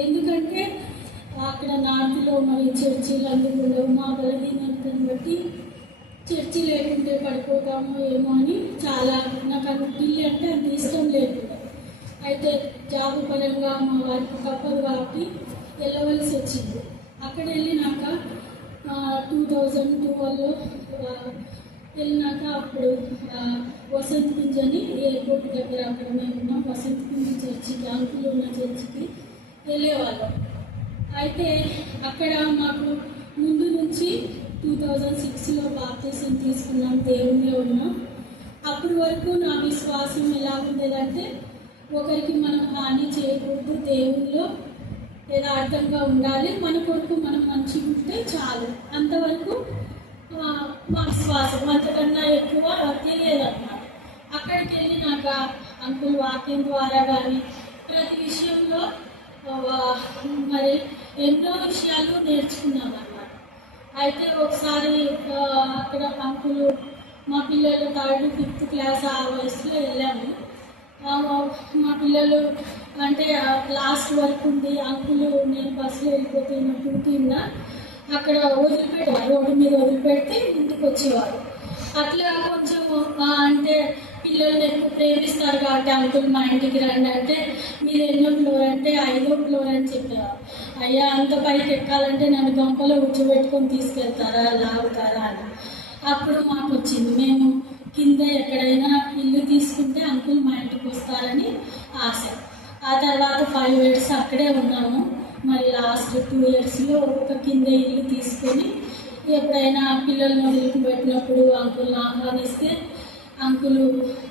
ఎందుకంటే అక్కడ నార్త్లో మరి చర్చిలు అందుకు ఉండవు. మా బలహీనతను బట్టి చర్చి లేకుంటే పడిపోతామో ఏమో అని చాలా నాకు అది పిల్లి అంటే అంత ఇష్టం లేకుండా. అయితే జాబ్ పరంగా మా వారికి తప్పదు కాబట్టి వెళ్ళవలసి వచ్చింది. అక్కడ వెళ్ళినాక 2012లో వెళ్ళినాక అప్పుడు వసంత్ కుంజ్ అని ఎయిర్పోర్ట్ దగ్గర అక్కడ మేము ఉన్నాం. వసంత్ కుంజ్ చర్చికి, అంకులు ఉన్న చర్చికి వెళ్ళేవాళ్ళం. అయితే అక్కడ మాకు ముందు నుంచి 2006లో బాప్తిసం తీసుకున్నాం, దేవునిలో ఉన్నాం. అప్పటి వరకు నా విశ్వాసం ఎలా ఉండేదంటే ఒకరికి మనం హాని చేయకూడదు, దేవునిలో యథార్థంగా ఉండాలి, మన కొరకు మనం మంచిగా ఉంటే చాలు, అంతవరకు మా విశ్వాసం. అంతకన్నా ఎక్కువ తెలియదన్నమాట. అక్కడికి వెళ్ళినాక అంకుల్ వాక్యం ద్వారా కానీ ప్రతి విషయంలో మరి ఎన్నో విషయాలు నేర్చుకున్నాం అన్నమాట. అయితే ఒకసారి అక్కడ అంకులు మా పిల్లలు 3rd 5th క్లాస్ ఆ వయసులో వెళ్ళాము. మా పిల్లలు అంటే లాస్ట్ వరకు ఉంది. అంకులు నేను బస్సులో వెళ్ళిపోతున్నప్పుడు కింద అక్కడ వదిలిపెట్టారు, రోడ్డు మీద వదిలిపెడితే ఇంటికి వచ్చేవారు. అట్లా కొంచెం అంటే పిల్లల్ని ఎక్కువ ప్రేమిస్తారు కాబట్టి అంకుల్ మా ఇంటికి రండి అంటే మీరు ఎన్నో ఫ్లోర్ అంటే 5వ ఫ్లోర్ అని చెప్పేవారు. అయ్యా అంత పైకి ఎక్కాలంటే నన్ను గంపలో కూర్చోబెట్టుకొని తీసుకెళ్తారా, లాగుతారా అని. అప్పుడు మాకు వచ్చింది, మేము కింద ఎక్కడైనా ఇల్లు తీసుకుంటే అంకుల్ మా ఇంటికి వస్తారని ఆశ. ఆ తర్వాత 5 years అక్కడే ఉన్నాము. మరి లాస్ట్ 2 yearsలో ఒక కింద ఇల్లు తీసుకొని ఎప్పుడైనా పిల్లల్ని వదిలిపెట్టినప్పుడు అంకుల్ని ఆహ్వానిస్తే అంకులు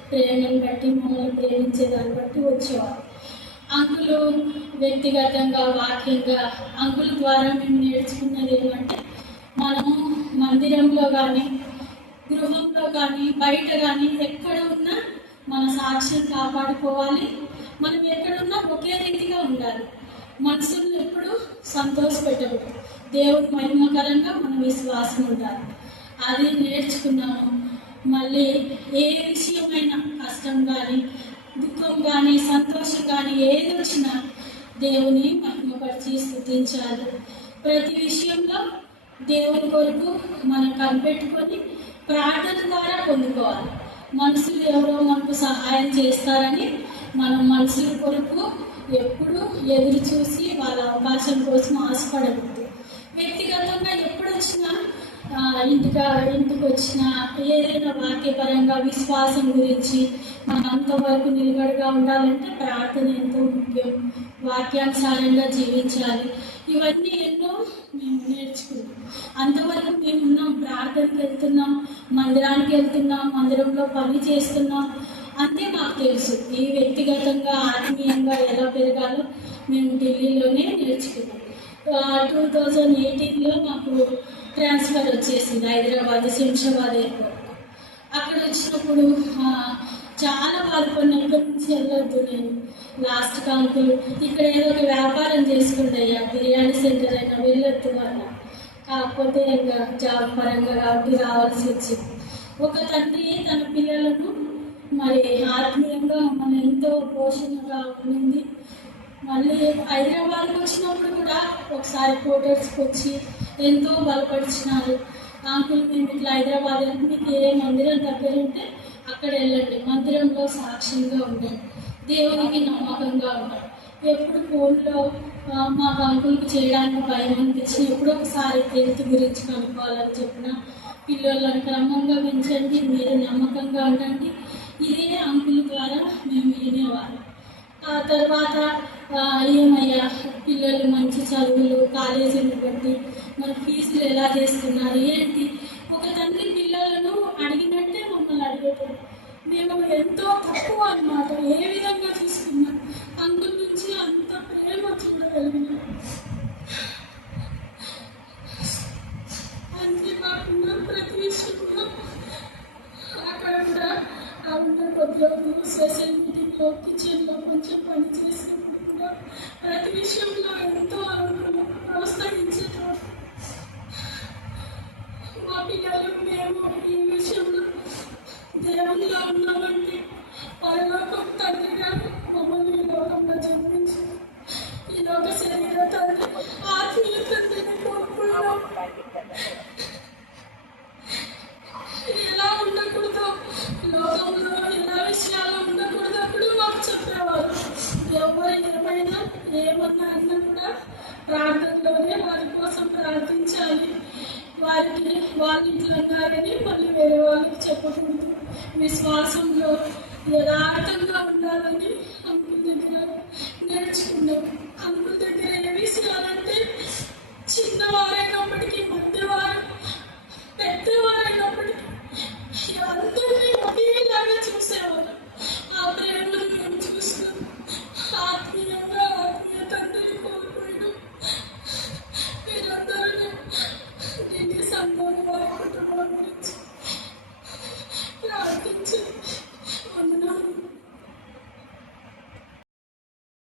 ప్రేమను బట్టి మమ్మల్ని ప్రేమించేదాన్ని బట్టి వచ్చేవారు. అంకులు వ్యక్తిగతంగా వాక్యంగా అంకుల్ ద్వారా మేము నేర్చుకున్నది ఏమంటే మనము మందిరంలో కానీ గృహంలో కానీ బయట కానీ ఎక్కడ ఉన్నా మన సాక్ష్యం కాపాడుకోవాలి. మనం ఎక్కడున్నా ఒకే రీతిగా ఉండాలి. మనసును ఎప్పుడు సంతోషపెట్టకూడదు. దేవుని మహిమకరంగా మన విశ్వాసం ఉండాలి. అది నేర్చుకున్నాము. మళ్ళీ ఏ విషయమైనా కష్టం కానీ దుఃఖం కానీ సంతోషం కానీ ఏది వచ్చినా దేవుని మహిమపరిచి స్తుతించాలి. ప్రతి విషయంలో దేవుని కొరకు మనం కనిపెట్టుకొని ప్రార్థన ద్వారా పొందుకోవాలి. మనుషులు ఎవరో మనకు సహాయం చేస్తారని మనం మనుషుల కొరకు ఎప్పుడు ఎదురు చూసి వాళ్ళ అవకాశం కోసం ఆశపడకూడదు. వ్యక్తిగతంగా ఎప్పుడు వచ్చినా ఇంటికి వచ్చిన ఏదైనా వాక్యపరంగా విశ్వాసం గురించి మనం అంతవరకు నిలబడిగా ఉండాలంటే ప్రార్థన ఎంతో ముఖ్యం. వాక్యానుసారంగా జీవించాలి. ఇవన్నీ ఎన్నో మేము నేర్చుకున్నాం. అంతవరకు మేము ఉన్నాం, ప్రార్థనకి వెళ్తున్నాం, మందిరానికి వెళ్తున్నాం, మందిరంలో పని చేస్తున్నాం, అంతే మాకు తెలుసు. ఈ వ్యక్తిగతంగా ఆత్మీయంగా ఎలా పెరగాలో మేము ఢిల్లీలోనే నేర్చుకున్నాం. 2018లో మాకు ట్రాన్స్ఫర్ వచ్చేసింది హైదరాబాద్ శంషాబాద్ ఎయిర్పోర్ట్. అక్కడ వచ్చినప్పుడు చాలా బాధపడిన, ఎక్కడి నుంచి వెళ్ళొద్దు నేను. లాస్ట్ అంకులు ఇక్కడ ఏదో ఒక వ్యాపారం చేసుకుంటే అయ్యా బిర్యానీ సెంటర్ అయినా వెళ్ళొద్దు అన్న. కాకపోతే ఇంకా జాబ్ పరంగా కాబట్టి రావాల్సి వచ్చింది. ఒక తండ్రి తన పిల్లలను మరి ఆత్మీయంగా మన ఎంతో పోషణగా ఉండింది. మళ్ళీ హైదరాబాద్కి వచ్చినప్పుడు కూడా ఒకసారి క్వార్టర్స్కి వచ్చి ఎంతో బలపరిచినారు. అంకుల్ మేము ఇట్లా హైదరాబాద్ అంటే మీకు ఏ మందిరం దగ్గర ఉంటే అక్కడ వెళ్ళండి, మందిరంలో సాక్ష్యంగా ఉండండి, దేవునికి నమ్మకంగా ఉండండి. ఎప్పుడు ఫోన్లో మాకు అంకుల్కి చేయడానికి భయం అనిపించి ఎప్పుడో ఒకసారి హెల్త్ గురించి కనుక్కోవాలని చెప్పిన పిల్లలను క్రమంగా పెంచండి, మీరు నమ్మకంగా ఉండండి. ఇదే అంకుల్ ద్వారా మేము వినేవాళ్ళం. ఆ తర్వాత ఏమయ్యా పిల్లలు మంచి చదువులు కాలేజీని బట్టి మరి ఫీజులు ఎలా చేస్తున్నారు ఏంటి. ఒక తండ్రి పిల్లలను అడిగినట్టే మమ్మల్ని అడిగేటప్పుడు మేము ఎంతో తక్కువ అన్నమాట. ఏ విధంగా చూసుకున్నాం అంకుల్ నుంచి అంత ప్రేమ చూడగలిగినాం. అంతేకాకుండా ప్రతి విషయంలో అక్కడ కూడా ఉన్న కొద్ది రోజులు సోషల్ మీడియాలో కిచెన్లో కొంచెం పని చేసినప్పుడు కూడా ప్రతి విషయంలో ఎంతో ప్రోత్సహించేటప్పుడు మా పిల్లలు మేము ఈ విషయంలో దేవునిలో ఉన్నామంటే పరలోకం తండ్రిగా మమ్మల్ని ఈ లోకంలో జన్మించి ఈ లోక ఏమన్నా అన్నా కూడా ప్రార్థనలోనే వారి కోసం ప్రార్థించాలి. వారికి వాళ్ళ ఇంట్లో ఉన్నారని మళ్ళీ వేరే వాళ్ళకి చెప్పకూడదు. విశ్వాసంలో యథార్థంగా ఉండాలని అంకుల్ దగ్గర నేర్చుకున్నాం. అంకుల్ దగ్గర ఏ విషయాలంటే చిన్నవారైనప్పటికీ మధ్యవారు పెద్దవారు